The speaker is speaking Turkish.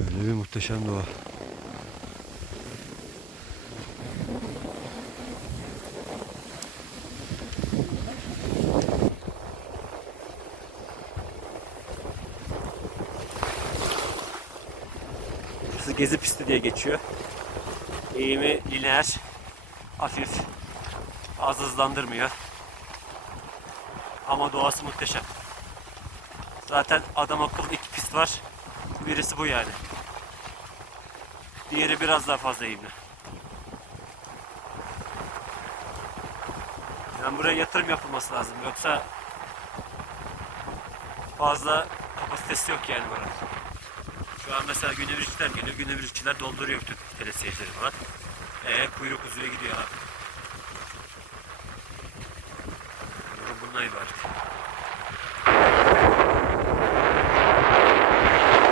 Muhteşem doğa. Burası gezi pisti diye geçiyor. Eğimi lineer, hafif, az hızlandırmıyor. Ama doğası muhteşem. Zaten adam akıllı iki pist var. Birisi bu yani. Diğeri biraz daha fazla eğimli. Yani buraya yatırım yapılması lazım. Yoksa fazla kapasitesi yok yani buranın. Şu an mesela günübirlikçiler geliyor. Günübirlikçiler dolduruyor bütün teleseyircileri falan. Eee kuyruk uzuya gidiyor abi. Durum bundan ibaret.